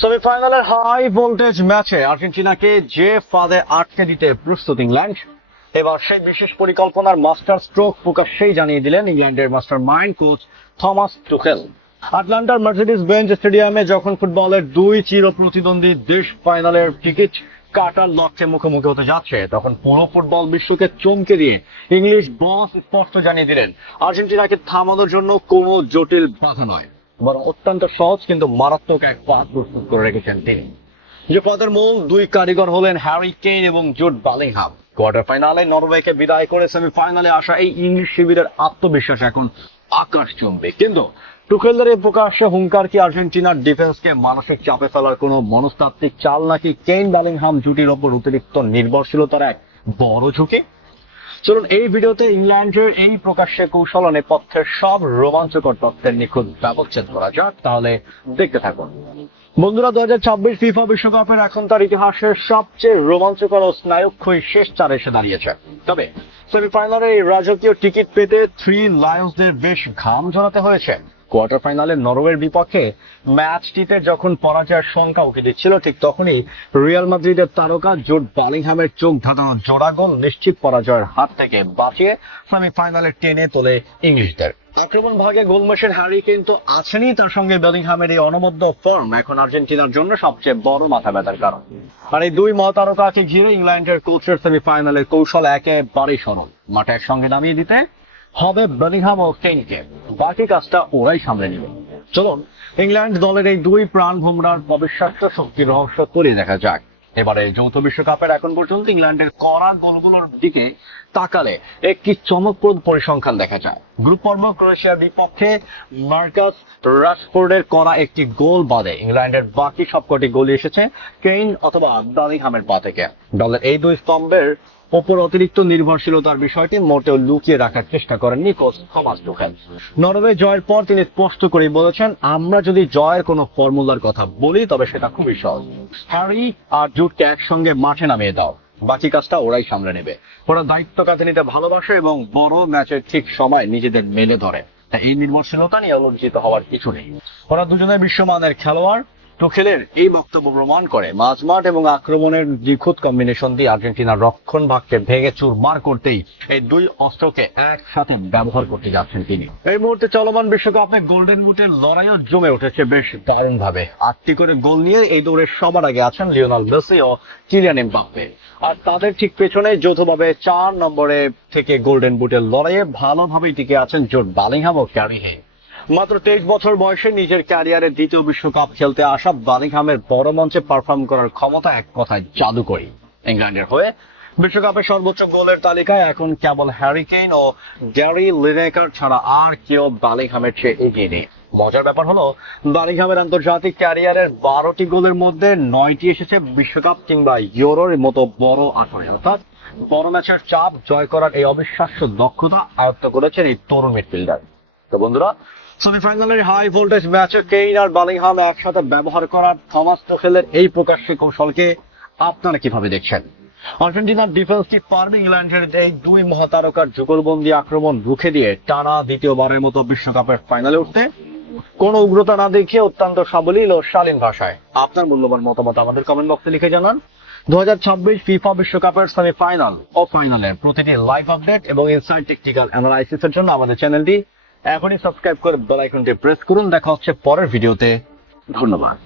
সেমিফাইনালের high voltage ম্যাচে আর্জেন্টিনাকে যে ফাঁদে আটকে দিতে প্রস্তুত ইংল্যান্ড, এবার সেই বিশেষ পরিকল্পনার মাস্টার স্ট্রোক প্রকাশ্যেই জানিয়ে দিলেন ইংল্যান্ডের master mind coach Thomas Tuchel. আটলান্টার মার্সিডিজ বেঞ্চ স্টেডিয়ামে যখন ফুটবলের দুই চির প্রতিদ্বন্দ্বী দেশ ফাইনালের টিকিট কাটার লক্ষ্যে মুখোমুখি হতে যাচ্ছে, তখন পুরো ফুটবল বিশ্বকে চমকে দিয়ে ইংলিশ বস স্পষ্ট জানিয়ে দিলেন আর্জেন্টিনাকে থামানোর জন্য কোনো জটিল বাধা নয়, বরং অত্যন্ত সহজ কিন্তু মারাত্মক এক পথ প্রস্তুত করে রেখেছেন তিনি। যে পথের মূল দুই কারিগর হলেন হ্যারি কেইন এবং জুড বেলিংহাম। কোয়ার্টার ফাইনালে নরওয়েকে বিদায় করে সেমিফাইনালে আসা এই ইংলিশ শিবিরের আত্মবিশ্বাস এখন আকাশচুম্বী। কিন্তু টুখেলদের এই প্রকাশ্যে হুঙ্কার কি আর্জেন্টিনার ডিফেন্সকে মানসিক চাপে ফেলার কোনো মনস্তাত্ত্বিক চাল, নাকি কেইন বেলিংহাম জুটির ওপর অতিরিক্ত নির্ভরশীলতার এক বড় ঝুঁকি? চলুন এই ভিডিওতে ইংল্যান্ডের এই প্রকাশ্যে কৌশল ও নেপথ্যের সব রোমাঞ্চকর তথ্যের নিখুঁত ব্যবচ্ছেদ করা যাক, তাহলে দেখতে থাকুন। বন্ধুরা, 2026 ফিফা বিশ্বকাপের এখন তার ইতিহাসের সবচেয়ে রোমাঞ্চকর ও স্নায়ুক্ষয়ী শেষ চারে এসে দাঁড়িয়েছে। তবে সেমিফাইনালে এই রাজকীয় টিকিট পেতে থ্রি লায়ন্সদের বেশ ঘাম ঝরাতে হয়েছে। কোয়ার্টার ফাইনালে নরওয়ের বিপক্ষে ম্যাচটিতে যখন পরাজয়ের সংখ্যা উঠে দিচ্ছিল, ঠিক তখনই রিয়াল মাদ্রিদের তারকা জুড বেলিংহামের চোখ ধাঁধানো জোড়া গোল নিশ্চিত পরাজয়ের হাত থেকে বাঁচিয়ে সেমিফাইনালে টেনে তোলে ইংলিশদের। আক্রমণ ভাগে গোল মেশিন হ্যারি কেইন তো আছেনই, তার সঙ্গে বেলিংহামের এই অনবদ্য ফর্ম এখন আর্জেন্টিনার জন্য সবচেয়ে বড় মাথা ব্যথার কারণ। আর এই দুই মহাতারকাকে ঘিরে ইংল্যান্ডের কোচের সেমিফাইনালের কৌশল একেবারেই সরল। মাঠে একসঙ্গে নামিয়ে দিতে হবে বেলিংহাম ও কেইনকে, বাকি কাজটা ওরাই সামলে নেবে। চলুন ইংল্যান্ড দলের এই দুই প্রাণ ভোমরার অবিশ্বাস্য শক্তির রহস্য তলিয়ে দেখা যাক। এবারে যৌথ বিশ্বকাপের এখন পর্যন্ত ইংল্যান্ডের করা গোলগুলোর দিকে তাকালে একটি চমকপ্রদ পরিসংখ্যান দেখা যায়। গ্রুপ পর্ব ক্রোয়েশিয়ার বিপক্ষে মার্কাস রাশফোর্ডের করা একটি গোল বাদে ইংল্যান্ডের বাকি সবকটি গোল এসেছে কেইন অথবা বেলিংহামের পা থেকে। দলের এই দুই স্তম্ভের ওপর অতিরিক্ত নির্ভরশীলতার বিষয়টি মোটেও লুকিয়ে রাখার চেষ্টা করেননি কোচ থমাস টুখেল। নরওয়ে জয়ের পর তিনি স্পষ্ট করেই বলেছেন, আমরা যদি জয়ের কোনো ফর্মুলার কথা বলি তবে সেটা খুবই সহজ। হ্যারি আর জুডকে একসঙ্গে মাঠে নামিয়ে দাও, বাকি কাজটা ওরাই সামলে নেবে। ওরা দায়িত্ব কাঁধে নিতে ভালোবাসে এবং বড় ম্যাচের ঠিক সময় নিজেদের মেলে ধরে। তাই এই নির্ভরশীলতা নিয়ে লজ্জিত হওয়ার কিছু নেই। ওরা দুজনে বিশ্বমানের খেলোয়াড়। টুখেলের এই বক্তব্য প্রমাণ করে মাঝমাঠ এবং আক্রমণের নিখুঁত কম্বিনেশন দিয়ে আর্জেন্টিনার রক্ষণ ভাগকে ভেঙে চুরমার করতেই এই দুই অস্ত্রকে একসাথে ব্যবহার করতে যাচ্ছেন তিনি। এই মুহূর্তে চলমান বিশ্বকাপে গোল্ডেন বুটের লড়াইও জমে উঠেছে বেশ দারুণ ভাবে। 8টি করে গোল নিয়ে এই দৌড়ের সবার আগে আছেন লিওনেল মেসি ও কিলিয়ান এমবাপ্পে, আর তাদের ঠিক পেছনে যৌথভাবে 4 নম্বরে থেকে গোল্ডেন বুটের লড়াইয়ে ভালোভাবেই টিকে আছেন জুড বেলিংহাম ও হ্যারি কেইন। মাত্র 23 বছর বয়সে নিজের ক্যারিয়ারের দ্বিতীয় বিশ্বকাপ খেলতে আসা বেলিংহামের বড় মঞ্চে পারফর্ম করার ক্ষমতা এক কথায় জাদুকরী। ইংল্যান্ডের হয়ে বিশ্বকাপের সর্বোচ্চ গোলের তালিকায় এখন কেবল হ্যারি কেইন ও গ্যারি লিনেকার ছাড়া আর কেউ বেলিংহামের চেয়ে এগিয়ে নেই। মজার ব্যাপার হলো, বেলিংহামের আন্তর্জাতিক ক্যারিয়ারের 12টি গোলের মধ্যে 9টি এসেছে বিশ্বকাপ কিংবা ইউরোর মতো বড় আসরে। অর্থাৎ বড় ম্যাচের চাপ জয় করার এই অবিশ্বাস্য দক্ষতা আয়ত্ত করেছেন এই তরুণ মিডফিল্ডার। তো বন্ধুরা, সেমিফাইনালের হাই ভোল্টেজ ম্যাচে কেইন আর বেলিংহাম একসাথে ব্যবহার করার থমাস টুখেলের এই প্রকাশ্য কৌশলকে আপনারা কিভাবে দেখছেন? আর্জেন্টিনার ডিফেন্স কি পারবে ইংল্যান্ডের এই দুই মহাতারকার যুগলবন্দি আক্রমণ রুখে দিয়ে টানা দ্বিতীয়বারের মতো বিশ্বকাপের ফাইনালে উঠতে? কোনো উগ্রতা না দেখিয়ে অত্যন্ত সাবলীল ও শালীন ভাষায় আপনার মূল্যবান মতামত আমাদের কমেন্ট বক্সে লিখে জানান। 2026 ফিফা বিশ্বকাপের সেমিফাইনাল ও ফাইনালের প্রতিটি লাইভ আপডেট এবং ইনসাইড টেকনিক্যাল অ্যানালাইসিসের জন্য আমাদের চ্যানেলটি এখনই সাবস্ক্রাইব করে বেল আইকনটি প্রেস করুন। দেখা হচ্ছে পরের ভিডিওতে। ধন্যবাদ।